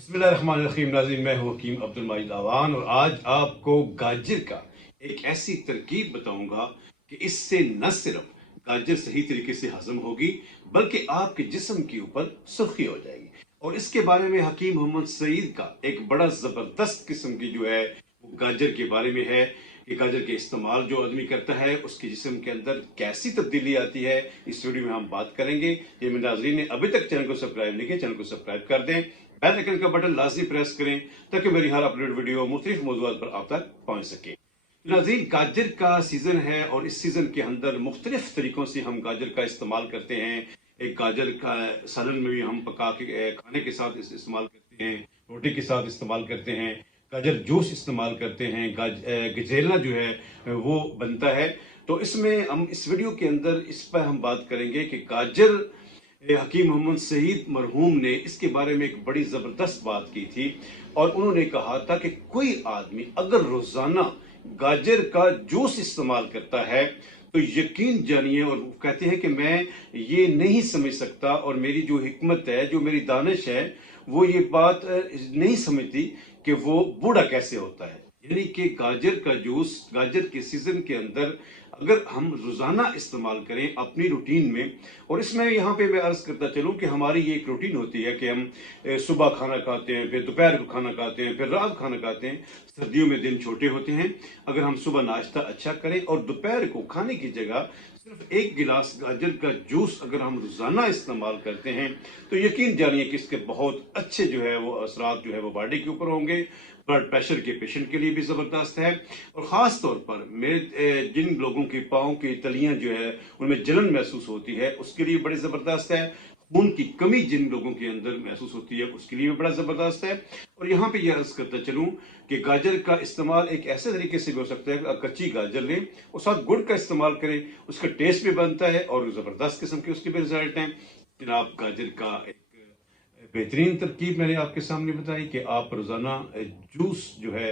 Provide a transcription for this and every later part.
बिस्मिल्लाहिर्रहमानिर्रहीम। नाज़रीन, मैं हूँ हकीम अब्दुल माजिद आवान और आज आपको गाजर का एक ऐसी तरकीब बताऊंगा कि इससे न सिर्फ गाजर सही तरीके से हजम होगी बल्कि आपके जिस्म के ऊपर सुर्खी हो जाएगी। और इसके बारे में हकीम मोहम्मद सईद का एक बड़ा जबरदस्त किस्म की जो है वो गाजर के बारे में है कि गाजर के इस्तेमाल जो आदमी करता है उसके जिस्म के अंदर कैसी तब्दीली आती है। इस वीडियो में हम बात करेंगे। ये मेरे नाज़रीन ने अभी तक चैनल को सब्सक्राइब नहीं किया, चैनल को सब्सक्राइब कर दें, बेल आइकन का बटन लाजमी प्रेस करें ताकि मेरी हर अपलोड वीडियो मुख्तलिफ मौज़ूआत पर आप तक पहुंच सके। नाज़रीन, गाजर का सीजन है और इस सीजन के अंदर मुख्तलिफ तरीकों से हम गाजर का इस्तेमाल करते हैं। एक गाजर का सालन में भी हम पका के खाने के साथ इस्तेमाल करते हैं, रोटी के साथ इस्तेमाल करते हैं, गाजर जूस इस्तेमाल करते हैं, गजेला जो है वो बनता है। तो इसमें हम इस वीडियो के अंदर इस पर हम बात करेंगे कि गाजर हकीम मोहम्मद सईद मरहूम ने इसके बारे में एक बड़ी जबरदस्त बात की थी और उन्होंने कहा था कि कोई आदमी अगर रोजाना गाजर का जूस इस्तेमाल करता है तो यकीन जानिए, और कहते हैं कि मैं ये नहीं समझ सकता और मेरी जो हिकमत है, जो मेरी दानिश है, वो ये बात नहीं समझती कि वो बूढ़ा कैसे होता है। यानी कि गाजर का जूस गाजर के सीजन के अंदर अगर हम रोजाना इस्तेमाल करें अपनी रूटीन में, और इसमें यहाँ पे मैं अर्ज करता चलूँ कि हमारी ये एक रूटीन होती है कि हम सुबह खाना खाते हैं, फिर दोपहर को खाना खाते हैं, फिर रात खाना खाते हैं। सर्दियों में दिन छोटे होते हैं। अगर हम सुबह नाश्ता अच्छा करें और दोपहर को खाने की जगह सिर्फ एक गिलास गाजर का जूस अगर हम रोजाना इस्तेमाल करते हैं तो यकीन जानिए कि इसके बहुत अच्छे जो है वो असरात जो है वो बॉडी के ऊपर होंगे। ब्लड प्रेशर के पेशेंट के लिए भी जबरदस्त है और खास तौर पर मेरे जिन लोगों की पाँव की तलियां जो है उनमें जलन महसूस होती है उसके लिए बड़ी जबरदस्त है। खून की कमी जिन लोगों के अंदर महसूस होती है उसके लिए भी बड़ा जबरदस्त है। और यहाँ पे यह अर्ज करता चलूं कि गाजर का इस्तेमाल एक ऐसे तरीके से भी हो सकता है कि कच्ची गाजर लें और साथ गुड़ का इस्तेमाल करें, उसका टेस्ट भी बनता है और जबरदस्त किस्म के उसके भी रिजल्ट हैं। जनाब, गाजर का एक बेहतरीन तरकीब मैंने आपके सामने बताई कि आप रोजाना जूस जो है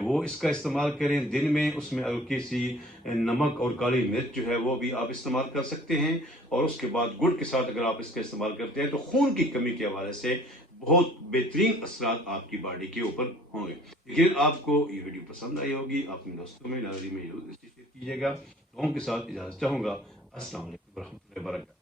वो इसका इस्तेमाल करें दिन में, उसमें हल्की सी नमक और काली मिर्च जो है वो भी आप इस्तेमाल कर सकते हैं और उसके बाद गुड़ के साथ अगर आप इसका इस्तेमाल करते हैं तो खून की कमी के हवाले से बहुत बेहतरीन असरात आपकी बॉडी के ऊपर होंगे। लेकिन आपको ये वीडियो पसंद आई होगी, अपने दोस्तों में नाज़रीन में जरूर शेयर कीजिएगा। तो के साथ इजाजत चाहूंगा। अस्सलाम वालेकुम रहमतुल्लाहि व बरकातहू।